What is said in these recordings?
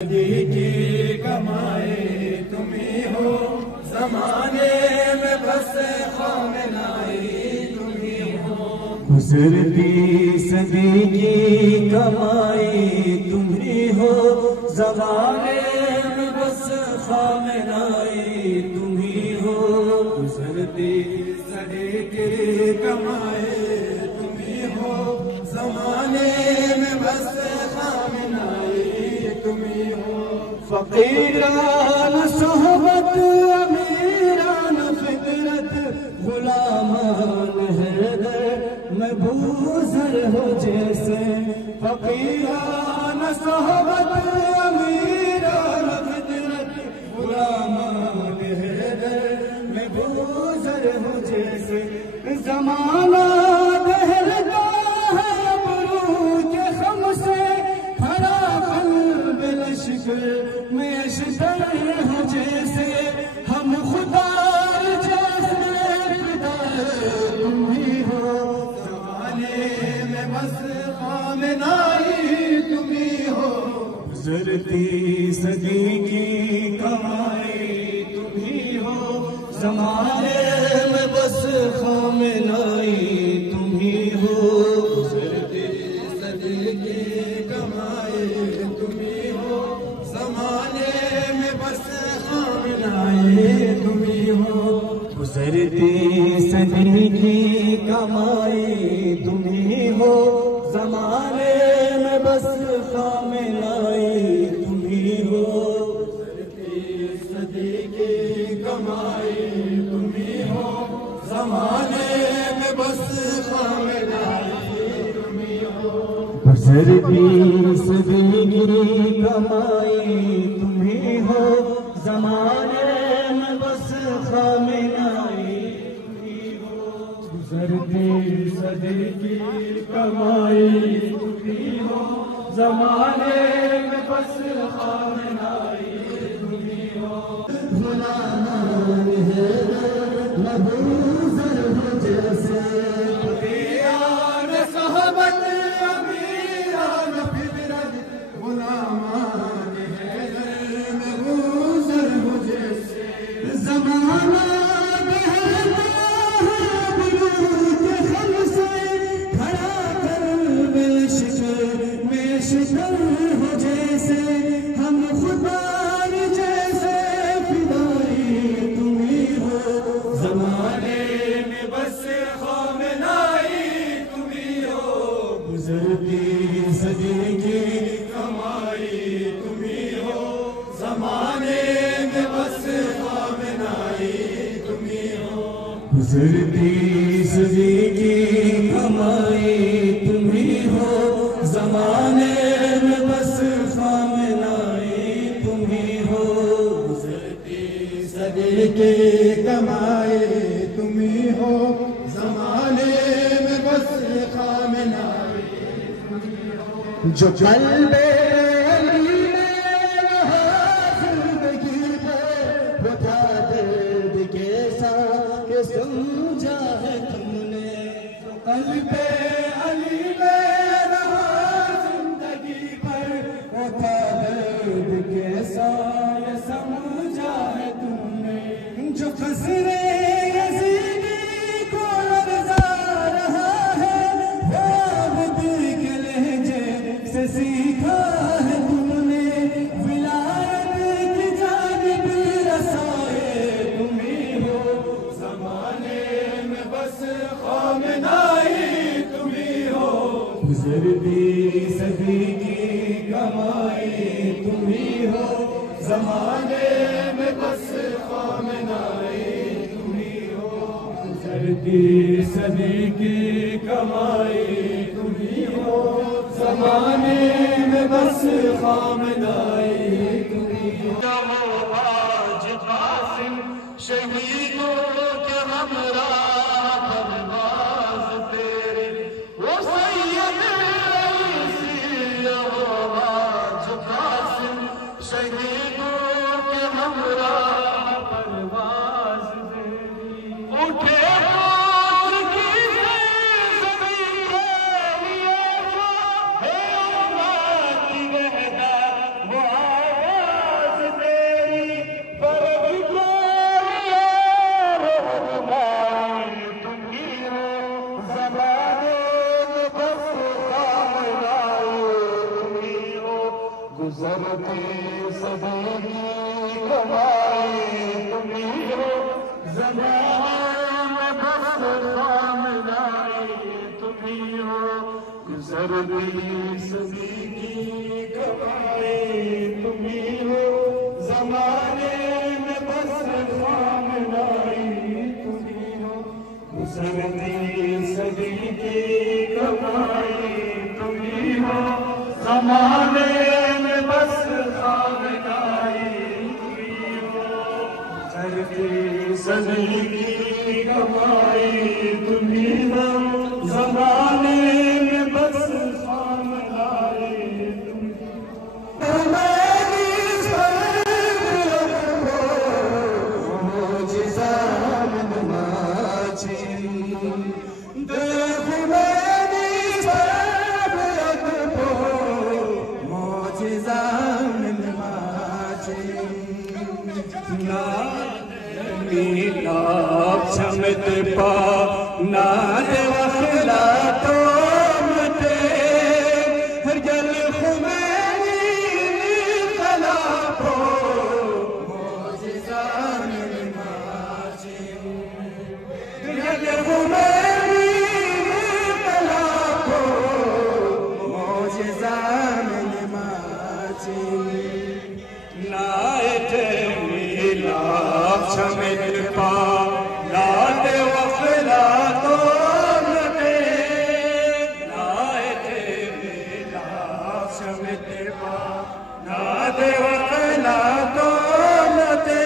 کی کمائی تمہیں ہو، زمانے میں بس خامنائی تمہیں ہو، گزرتی صدی کی کمائی تمہیں ہو، زمانے میں بس خامنائی تمہیں ہو، گزرتی صدی کی کمائی تمہیں ہو، زمانے میں بس خامنائی تمہیں ہو، فقیران صحبت امیران فطرت غلامان حیدر میں بوزر ہو جیسے، فقیران صحبت امیران فطرت غلامان حیدر میں بوزر ہو جیسے، زمانہ دہرتا ہے ابرو کے خم سے، کھڑا قلب لشکر میں اشتر ہو جیسے، ہم خدا جیسے فدائے تمہیں ہو، زمانے میں بس خامنائی تمہیں ہو، گزرتی صدی کی کمائی تمہیں ہو، زمانے میں بس خامنائی تمہیں ہو، گزرتی صدی کی کمائی تمہیں ہو، زمانے میں بس خامنائی تمہیں ہو، گزرتی صدی کی کمائی تمہیں ہو، زمانے میں بس خامنائی تمہیں ہو، گزرتی صدی کی کمائی تمہیں ہو، زمانے میں بس خامنائی تمہیں ہو، گزرتی صدی کی کمائی تمہیں ہو، زمانے میں بس خامنائی تمہیں ہو، گزرتی صدی کی کمائی تمہیں ہو، زمانے میں بس خامنائی تمہیں ہو، غلامان حیدر میں بوزر ہو جیسے، فقیران صحبت امیران فطرت غلامان حیدر میں بوزر ہو جیسے، زمانہ دہرتا ہے ابرو کے خم سے، کھڑا قلب لشکر میں شکر ہو جیسے، ہم خدا جیسے فدائی تمہیں ہو، زمانے میں بس خامنائی تمہیں ہو، گزرتی صدی کی کمائی تمہیں ہو، زمانے میں بس خامنائی تمہیں ہو، گزرتی صدی کی کمائی تمہیں ہو، زمانے میں بس خامنائی تمہیں ہو، گزرتی صدی کی کمائی تمہیں ہو، زمانے میں بس خامنائی تمہیں ہو، جو قلب علی میں رہا زندگی میں، وہ تھا درد کیسا کہ سمجھا ہے تم نے، جو قلب علی میں رہا زندگی پر، وہ تھا درد کیسا یہ سمجھا ہے تم نے، جو قصر یزیدی کو لرزا رہا ہے، وہ عابدی کے لہجے سے سیکھا ہے تم نے، ولایت کی جانب رسائے تمہیں ہو، زمانے میں بس خامنائی تمہیں ہو، گزرتی صدی کی کمائی تمہیں ہو، زمانے میں بس خامنائی تمہیں ہو، گزرتی صدی کی کمائی تمہیں ہو، زمانے میں بس خامنائی تمہیں ہو، آج قاسم شہیدوں کے ہمراہ پرواز تیرے، وہ سید رئیسی، آج قاسم شہیدوں کے ہمراہ پرواز تیری، اٹھے موت کی زمین کے لیے جو ہے امت کی وحدت، وہ گزرتی صدی کی کمائی تمہیں ہو زمان میں بس خامنائی تمہیں ہو گزرتی صدی کی کمائی تمہیں ہو زمانے میں بس خامنائی تمہیں ہو گزرتی صدی کی کمائی تمہیں ہو زمانے میں بس خامنائی تمہیں ہو گزرتی صدی کی کمائی تمہیں ہو زمانے میں بس خامنائی تمہیں چمت پا ناد وخلا تومتے ہر جل خمینی خلافو موجزان الماجم جل خمینی خلافو موجزان الماجم نائٹ میلاب چمت پا ناد وخلا تومتے نائٹ میلاب چمت پا ناد وخلا تومتے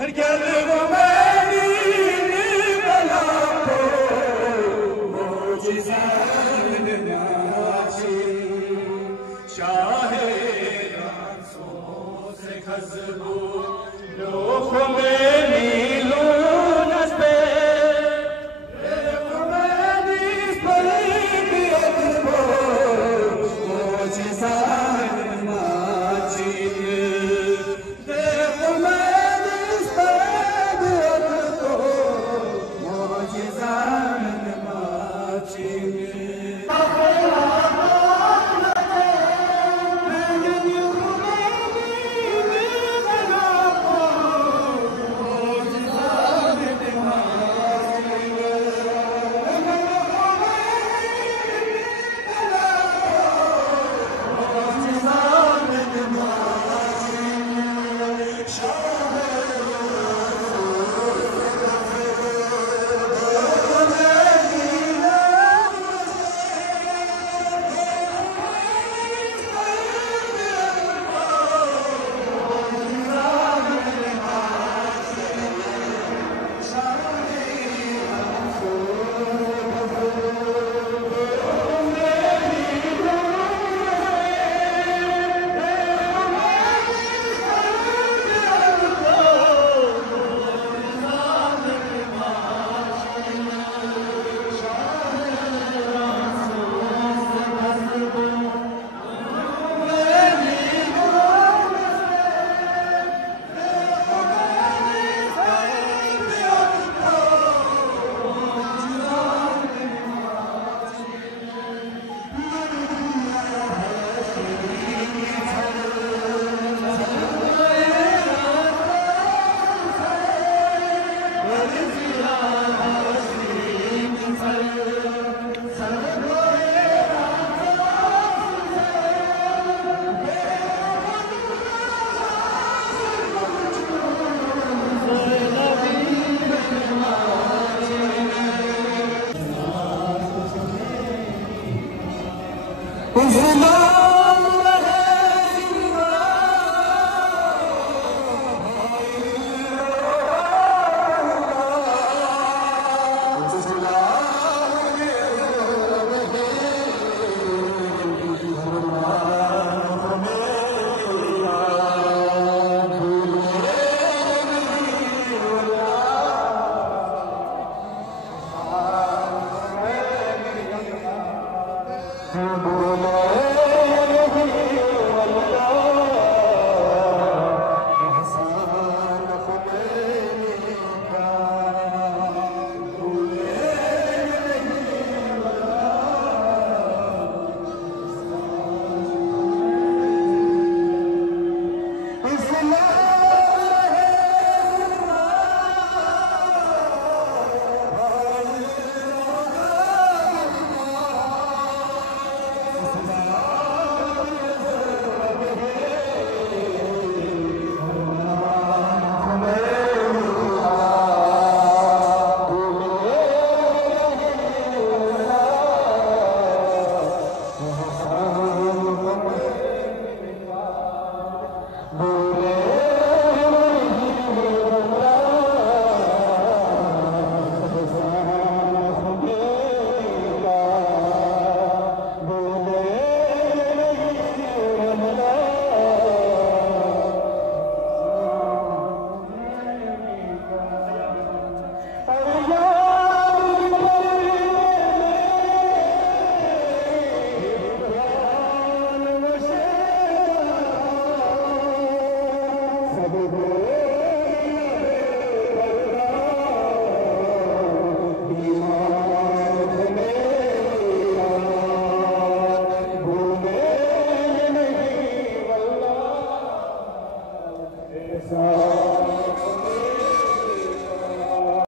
ہر گل غمینی خلافو موجزان الماجم شاہ رانسوں سے خزبو